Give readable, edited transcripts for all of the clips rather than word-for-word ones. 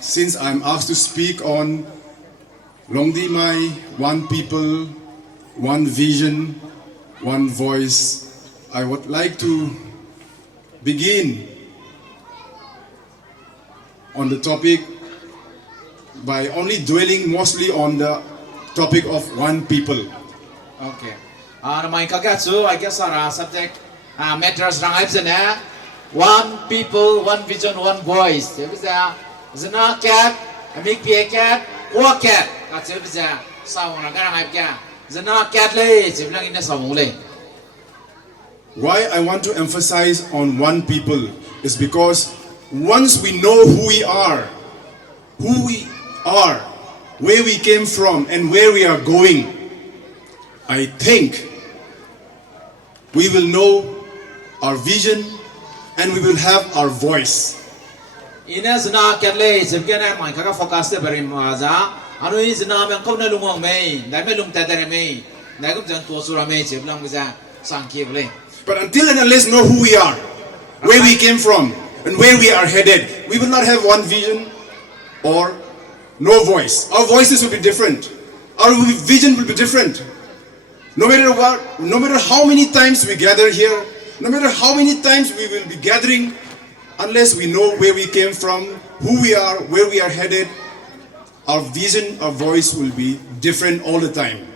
since I'm asked to speak on Luangdimai, one people, one vision, one voice, I would like to begin on the topic by only dwelling mostly on the topic of one people. Okay. Namai kagatsu, I guess our subject matters rangai sana. One people, one vision, one voice. Sebisa zina cat, amik pie cat, kwa cat. Kat sebisa sawang rangai kya. Zina cat le, sebilang ina sawang le. Why I want to emphasize on one people is because once we know who we are, where we came from and where we are going, I think we will know our vision and we will have our voice. Ina zina cat le, sebilang mai kaga focus te beri maza. Anu ini zina yang kau na Luangdimai, dah me lung tadar me, dah kau jangan tua surah me, sebilang bisa sangki boleh. But until and unless know who we are, where we came from, and where we are headed, we will not have one vision or no voice. Our voices will be different. Our vision will be different. No matter what, no matter how many times we gather here, no matter how many times we will be gathering, unless we know where we came from, who we are, where we are headed, our vision, our voice will be different all the time.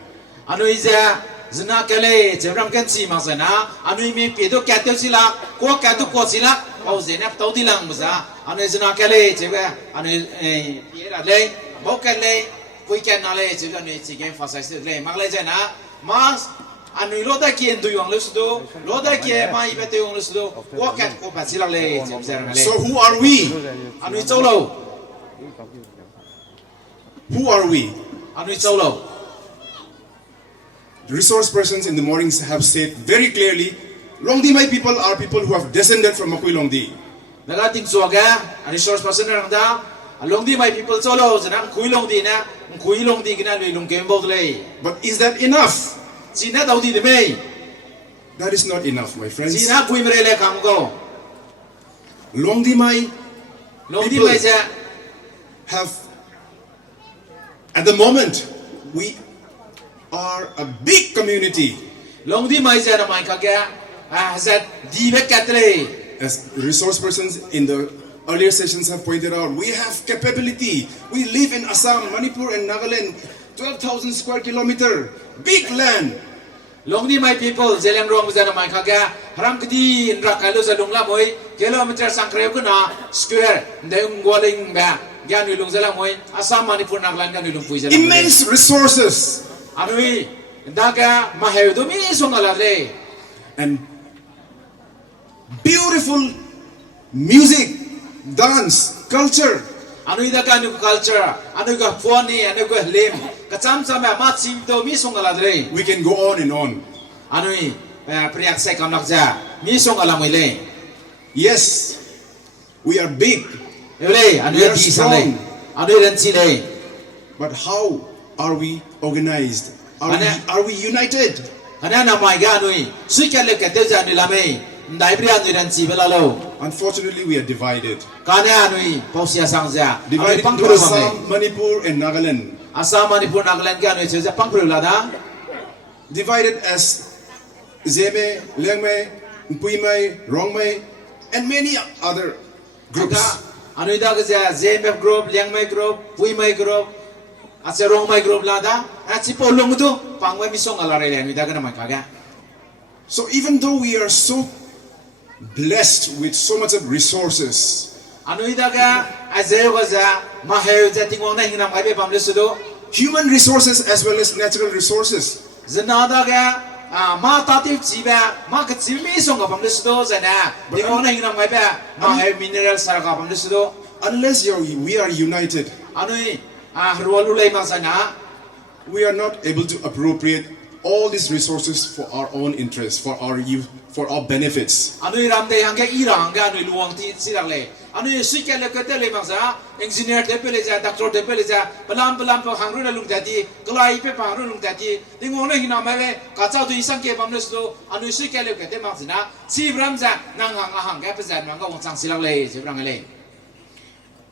Anu isa zina kale cebram kan si masana anu imi pedo kato sila ko kato ko sila au zena tau dilang musa anu zina kale cebra anu piera le bokale weekend nale cebra anu chicken fasai le magle jana mas anu loda ki endu yang lusudo loda ki ma ibete yang lusudo ko kat ko pasila le cebra le. So who are we? Anu cholo. Who are we? Anu cholo. The resource persons in the mornings have said very clearly, Luangdimai people are people who have descended from Makui Longdi. Nagating suaga, ang resource person na rangda, Luangdimai people solo, sanang Kui Longdi na, Kui Longdi gina Luang Kembo tlay. But is that enough? Sina daw di demay. That is not enough, my friends. Sina Kui merele kamgo. Luangdimai people siya have, at the moment, we are a big community. Luangdimai siya na may kagya, hasad dibe katlay. As resource persons in the earlier sessions have pointed out, we have capability. We live in Assam, Manipur and Nagaland, 12,000 square kilometer, big land. Luangdimai people, zelam ruang siya na may kagya, haram kadi indra kailo sa lungla moy, kilometer sangkreo ko na square, ndayong gwaling ba, gyan nilung sila moy, Assam, Manipur, Nagaland, gyan nilung puy sila. Immense resources. Anui, daga mahew domi songalale. And beautiful music, dance, culture. Anui daga anu culture, anu ka phoni, anu ka lim, kacam sama matsim domi songalale. We can go on and on. Anui, priyak sai kamlakja, mi songalamile. Yes, we are big. Ele, anu We are di strong. sale, anu rensile. But how are we organized? Mana- Are we united? Kana na mai ga anui, suikale kateja nilame, ndai priya anu rensi belalo. Unfortunately, we are divided. Kana anui, pausia sangja, Divided into pangpuru mame. Assam, Manipur and Nagaland. Assam, Manipur, Nagaland ka anui, seja pangpuru lada. Divided as Zeme, Liangmai, Puimai, Rongmai, and many other groups. Ano ida kasi ZMF group, Liangmai group, Puimai group, at sa Rongmai group lada, at si Polong ito, pangway misong alare yan, ida ka naman kaga. So even though we are so blessed with so much of resources, Ano ida ka, azayo ka sa mahayo sa tingwang na hinam kabe pamlisudo, human resources as well as natural resources, zanada ka, matatif jiba, makatsib misong ka pamlisudo, zana, tingwang na hinam kabe, mahayo mineral sa ka pamlisudo, unless we are united, ano harwalulay masana, we are not able to appropriate all these resources for our own interests, for our youth, for our benefits. Ano ramde hangga irang hangga ano luang ti sirale. Ano suike le kete le mangsa engineer te pele ja doctor te pele ja pelam pa hangru na lung tadi kelai pe pa hangru lung tadi tingong na hina male kacau tu isang ke pamle sto ano suike le kete mangsina si bram ja nang hangga pe ja mangga wong sang silang le si brang le.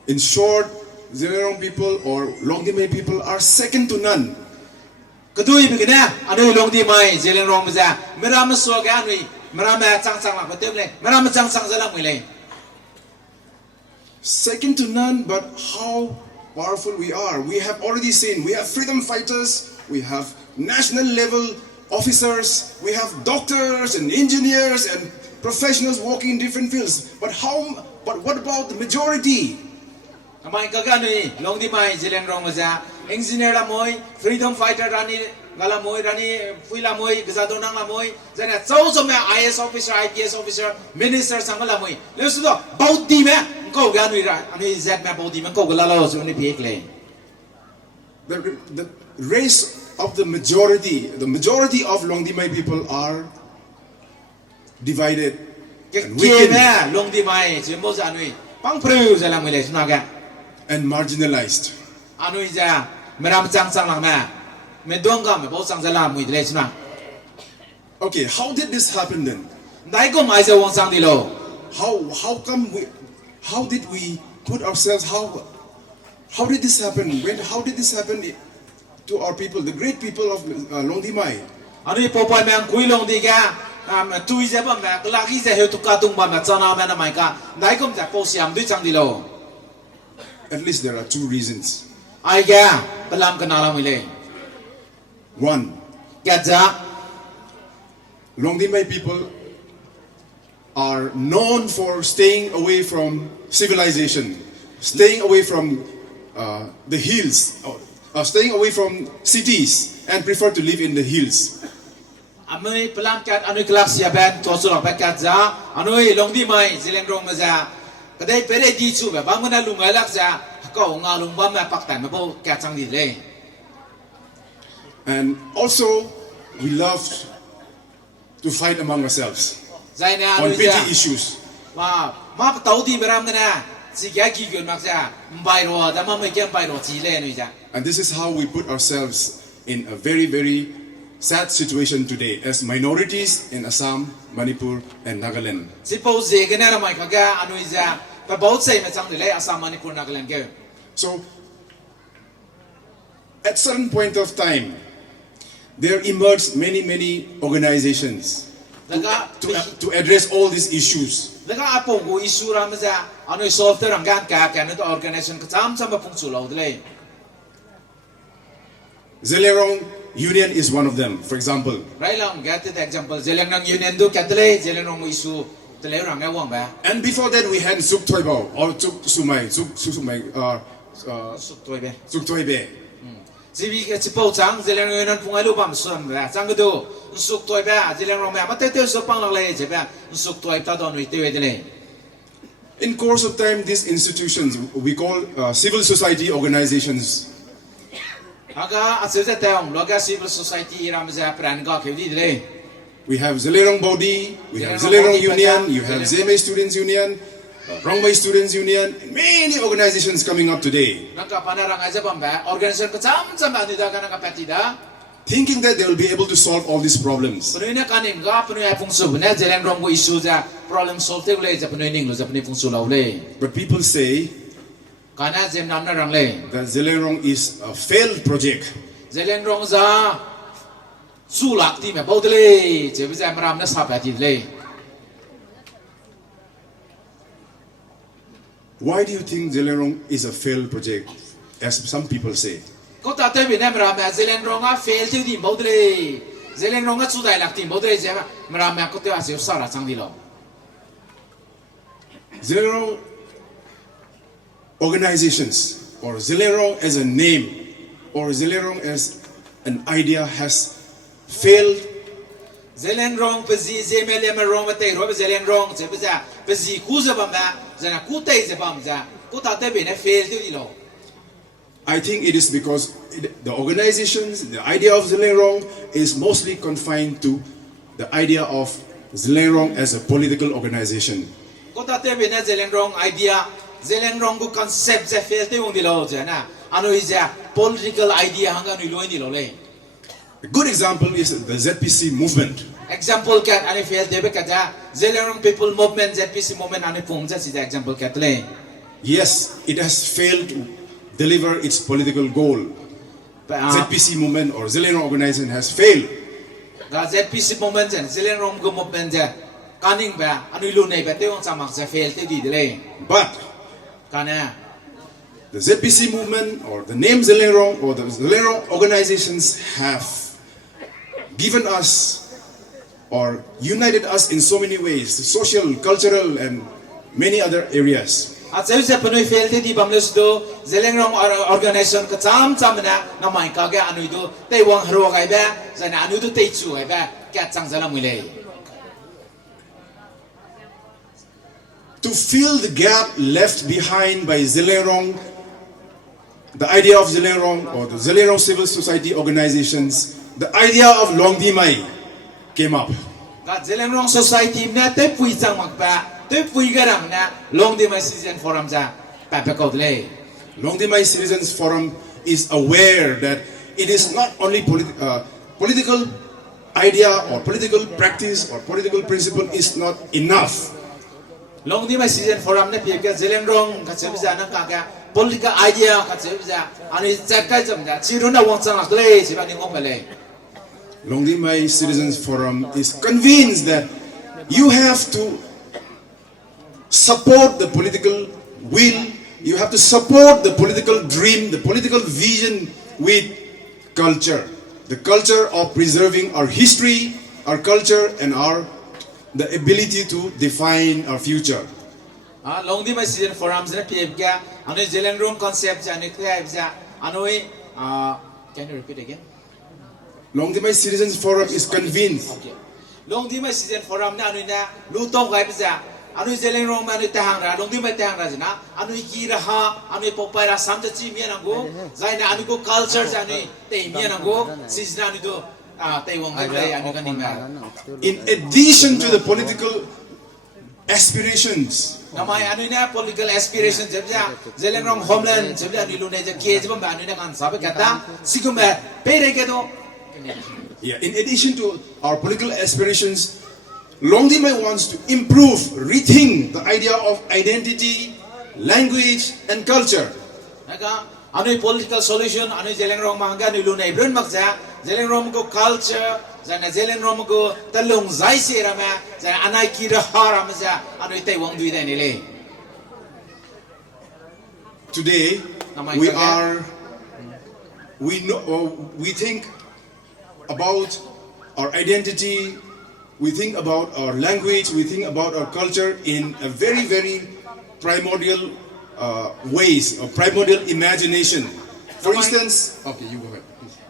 In short, Luangdimai people or Luangdimai people are second to none. Kedui begini, anu Luangdimai Zeleng Rong maza, meram suaga anu, meram cang lah betul le, meram cang jalan mulai. Second to none, but how powerful we are. We have already seen, we have freedom fighters, we have national level officers, we have doctors and engineers and professionals working in different fields. But what about the majority? Kamai kagani Luangdimai Zeleng Rong maza, engineer la moi, freedom fighter rani ngala moi rani fuila moi, gazadonang la moi, jana so me IS officer, IPS officer, minister sangala moi. Lepas tu baudi me, kau ganu anu Z me baudi me kau galalo so ni piek le. The race of the majority of Luangdimai people are divided and weakened Luangdimai jembo janui, pang preu jalan mulai sunaga. And marginalized. Anu ija meram cang lah me, medongga me bau sang jalan mulai le sunang. Okay, how did this happen then? Dai ko mai ja wong sang di lo. How did we put ourselves, how did this happen? How did this happen to our people, the great people of Luangdimai? Anu popai me kui Luangdi ga, tui je ba me, lagi je he tu katung ba me chana me na mai ka. Dai ko ja pau siam dui chang di lo. At least there are two reasons. Ai ga, pelam kenala mulai. One, Gaja, Luangdimai people are known for staying away from civilization, staying away from the hills, staying away from cities, and prefer to live in the hills. Amai pelam kat anu kelak siapan tosulak pakat ja, anu Luangdimai Zeleng Rong maza. Kadai pere di chu ba bang mana lungai lak ja, kau ngalung ba ma pak tan ma bau kat chang di le. And also, we love to fight among ourselves on petty issues. Ma tau di beram na, si gya gi gyun mak ja, mbai ro da ma mai gyam bai ro chi le nu ja. And this is how we put ourselves in a very, very sad situation today as minorities in Assam, Manipur, and Nagaland. Si pau je gana na mai kaga anu ja, pa bau sai ma chang di le Assam, Manipur, Nagaland ke. So, at certain point of time, there emerged many organizations to address all these issues. Daga apo go isu ram ja, anu solve ter rangan ka anu to organization ka cham cham pung chu lo de. Zeleng Union is one of them, for example. Right long, get the example. Zeleng Union do katle, Zeleng isu tele rang wang ba. And before that we had Suk Toibao or Suk Toibe. Suk Toibe. Zibi ke cipau chang, Zeleng Union pungai lu bam suam ba. Chang do Suk Toibe, Zeleng Rong ma te te so pang lang le je ba. Suk Toibe ta don wi te we de. In course of time, these institutions we call civil society organizations. Aga asese teong loga civil society ram ja pran ga ke di de. We have Zeleng Body, we have Zeleng Union, you have Zeme Students Union, Rongmei Students Union, and many organizations coming up today. Naka panarang aja bam ba, organization ka cham cham anu da kana ka patida. Thinking that they will be able to solve all these problems. Penuina kaning ga penuia fungsu bena Zeleng Rong isu ja problem solve te le ja penuining lo ja penui fungsu lo le. But people say Kana jem nam na rang le. that Zeleng is a failed project. Zeleng Rong za su lak ti me bau de le, je bi ja maram na sa pa ti le. Why do you think Zeleng is a failed project, as some people say? Ko ta te bi na maram na Zeleng Rong a fail ti di bau de le. Zeleng Rong a su dai lak ti bau de le je maram na ko te a se sa ra chang di lo. Zeleng organizations, or Zeleng as a name, or Zeleng as an idea has failed. Zeleng Rong pezi zemele me rong te ro Zeleng Rong je peza pezi ku ze bam ba zana ku te ze bam za ku ta te be ne fail ti lo. I think it is because the organizations, the idea of Zeleng is mostly confined to the idea of Zeleng as a political organization. Ko ta te be ne Zeleng Rong idea Zeleng Rong ku concept je fail te wong di lo je na anu is a political idea hanga ni lo ni lo le. A good example is the ZPC movement. Example kat ani fail te be kaja Zeleng Rong people movement ZPC movement ani pung ja si example kat le. Yes, it has failed deliver its political goal. pa ZPC movement or Zileng organization has failed. ga ZPC moment jen Zelenrom go movement je kaning ba anu lu nei ba te ong samak se fail te di le But kana the ZPC movement or the name Zileng or the Zileng organizations have given us or united us in so many ways, social, cultural, and many other areas. a cheu se panoi fail te di bamles do Zelenrom organization ka cham cham na na mai ka ga anu do te wang hro ga ba zana anu do te chu ga ba kya chang zala mu le To fill the gap left behind by Zileng, the idea of Zileng or the Zileng civil society organizations, the idea of Luangdimai came up. ga Zelenrom society na te pui chang mak ba te pui ga ram na Luangdimai citizen forum ja pa pa ko le Luangdimai Citizens Forum is aware that it is not only political idea or political practice or political principle is not enough. Luangdimai citizen forum na pia ga Zelenrom ka cheu ja na ka ga political idea ka cheu ja ani cha ka jam ja chi ro na wang chang ak le chi ba ni ngom le Luangdimai Citizens Forum is convinced that you have to support the political will, you have to support the political dream, the political vision with culture. The culture of preserving our history, our culture, and the ability to define our future. Luangdimai citizen forum na pia ga ani Zelenrom concept ja ni kya ja anoi can you repeat again? Luangdimai Citizens Forum is convinced Luangdimai citizen forum na anu na lutong ga bisa anu Zelenrom anu tahang ra Luangdimai tahang ra jana anu ki ra ha anu popai ra sam chi mi na go zai na anu go culture ja ni te mi na go sis na anu do te wong ga le anu kan ninga in addition to the political aspirations. namai anu na political aspiration jabja Zelenrom homeland jabja anu lu ne ja ke jabam anu na kan sabe kata siguma pe re ke do Yeah, in addition to our political aspirations, Luangdimai wants to improve, rethink the idea of identity, language, and culture. naga anu political solution anu Zelenrom manga anu lu nei brun makja Zelenrom go culture jana Zelenrom go talung zai se rama jana anai ki ra ha rama ja anu te wong dui dai ni le Today, we think about our identity, we think about our language, we think about our culture in a very, very primordial ways, or primordial imagination. For instance, okay, you go ahead.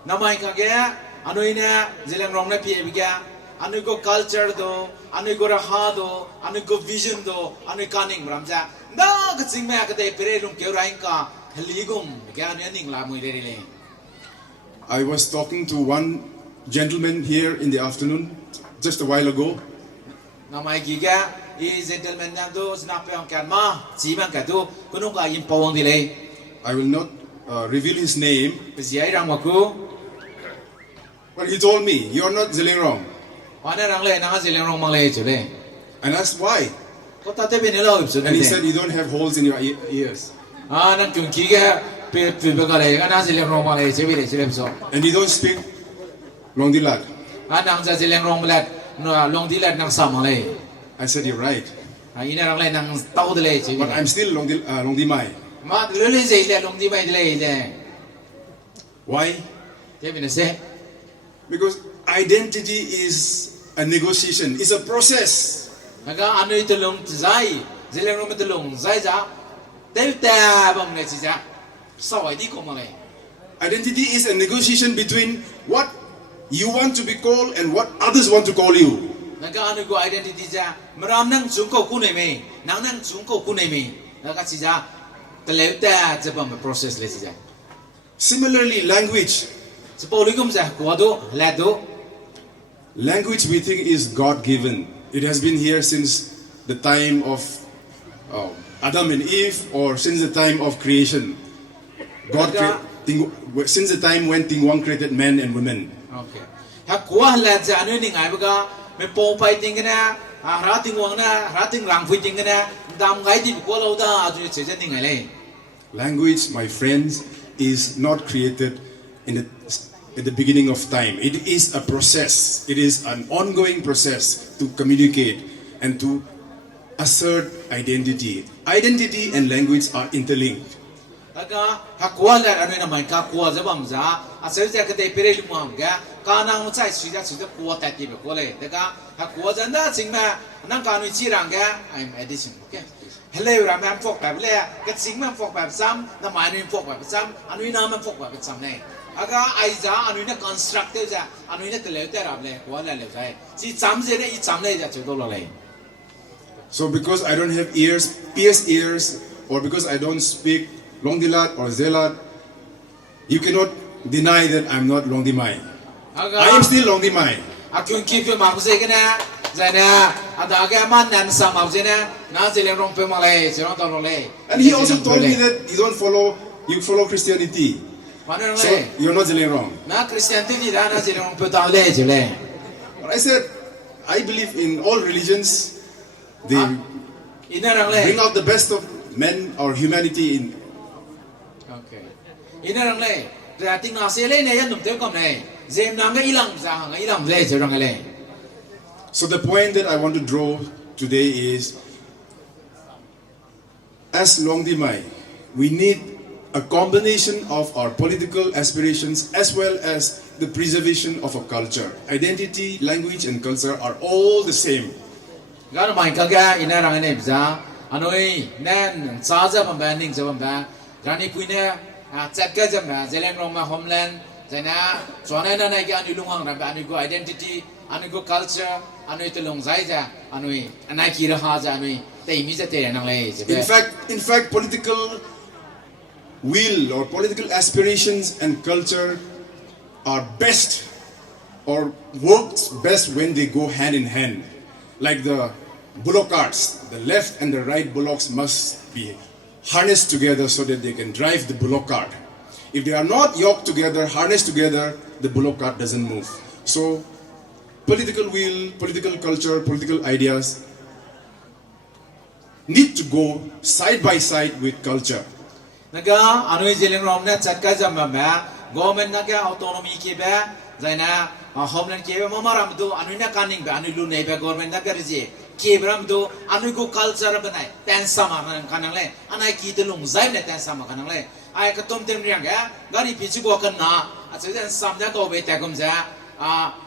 namai ka ga anu ina Zelenrom na pie biga anu go culture do anu go ra ha do anu go vision do anu kaning ramja na ka sing ma ka te pere lum ke rain ka haligum ga anu ning la mui le le I was talking to one gentleman here in the afternoon, just a while ago. namai giga is gentleman na do snap yang kan ma si man ka do kunung ka im pawang dile I will not reveal his name, pesiai rang maku but he told me, "You're not Zileng." wana rang le na Zelenrom mang le chu le And I asked why. ko ta te be ne lo su And he said, "You don't have holes in your ears, nang chung ki ga pe pe ka le ga na Zelenrom mang le che bi le che le so and you don't speak Luangdilat." nang za Zelenrom lat no long dilat nang sam mang le I said, "You're right, ina rang le nang tau de le che but I'm still Luangdimai." ma le le ze le long di bai de le le Why? te bi ne se Because identity is a negotiation. It's a process. naga anu itu long zai Zelenrom itu long zai za te ta bang ne chi ja sawai di ko mang le Identity is a negotiation between what you want to be called and what others want to call you. naga anu go identity ja maram nang chung ko ku nei me nang chung ko ku nei me naga chi ja te le ta je bang process le chi ja Similarly, language. Sepoligum ja ko do la do Language we think is God-given. It has been here since the time of Adam and Eve, or since the time of creation. Since the time when Tingwang created men and women. okay ha ko la ja anu ni ngai ba me po pai ting na rating wang na rating lang phui ting na dam ngai di ko lo da aju che je ni ngai le Language, my friends, is not created at the beginning of time. It is a process. It is an ongoing process to communicate and to assert identity. Identity and language are interlinked. Aga hakwa la anu na mai ka kwa za bam za asel ja ka te pere lu mam ga ka na ngoi su ja kwa ta ti be ko le daga hakwa za na sing ma nang ka nu chi rang ga I'm edition okay hello ra ma phok ba le ka sing ma phok ba sam na mai ni phok ba sam anu na ma phok ba sam ne aga ai za anu na constructive ja anu na te le te ra le kwa la le sai si sam je ne I sam le ja chu do lo le. So because I don't have ears, pierced ears, or because I don't speak Longdilat or Zelat, you cannot deny that I'm not Luangdimai. I am still Luangdimai. Akyun keep your mouth saying that Zana Adaga man and some of Zena, Nazil Rom Pemale, Zerontole. And he also told me that you follow Christianity. So you're not wrong. Not Christianity, Nazil Petale. But I said, I believe in all religions. They bring out the best of men or humanity in. Okay. Ina le, the thing na sele ne yan dum te kom ne. Zem na nga ilang za nga ilang le je rang le. So the point that I want to draw today is, as Luangdimai, we need a combination of our political aspirations as well as the preservation of a culture. Identity, language, and culture are all the same. Gana mai ka ga ina rang ne bza anoi nan sa za bam ba ning za bam ba rani puine chat ka jam ba zelen rong ma homeland zaina chona na na ga ani lunghang ra ba ani go identity ani go culture ani te long zai ja anoi anai ki ra ha ja anoi te mi za te nang le. In fact, political will or political aspirations and culture are best or works best when they go hand in hand. Like the bullock carts, the left and the right bullocks must be harnessed together so that they can drive the bullock cart. If they are not yoked together, harnessed together, the bullock cart doesn't move. So political will, political culture, political ideas need to go side by side with culture. Naga anoi jeleng rom na chat ka jam ba government naga autonomy ke ba zaina homeland ke ba mamaram do anoi na kaning ba anoi lu nei ba government naga rije ke bram do anoi go culture banai tan sama kanang le anai ki de lung zai ne tan sama kanang le ai ka tom tem riang ga gari pichu go kan na achen sam ja go be ta gum ja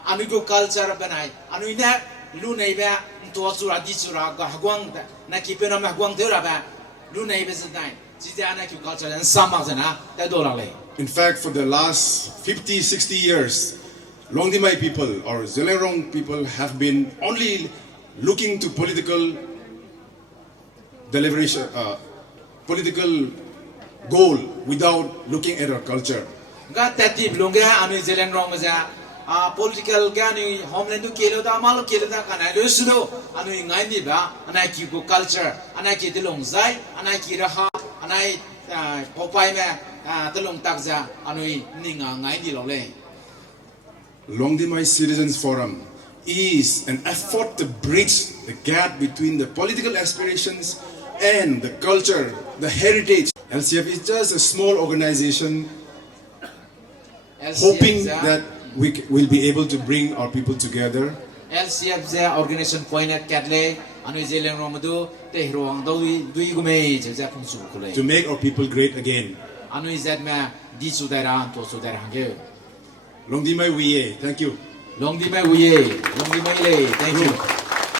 anoi go culture banai anoi na lu nei ba to su ra di su ra ga hagwang na ki pe na ma hagwang de ra ba lu nei be zai In fact, for the last 50, 60 years, Luangdimai people or Zelerong people have been only looking to political deliberation, political goal without looking at our culture. Political gani homeland to kilo da malo kilo da kana lo sudo anu ngai ni ba anai ki ko culture anai ki tilong zai anai ki raha anai popai me tilong takja anu ninga ngai ni lo le. Luangdimai Citizens Forum is an effort to bridge the gap between the political aspirations and the culture, the heritage. LCF is just a small organization hoping that we will be able to bring our people together. LCF ze organization point at Katle anu zeleng romadu te hruang dui gume je ja pungsu kule to make our people great again. Anu izat ma di sudara to sudara hange. Luangdimai wiye, thank you. Luangdimai wiye, Luangdimai le, thank you.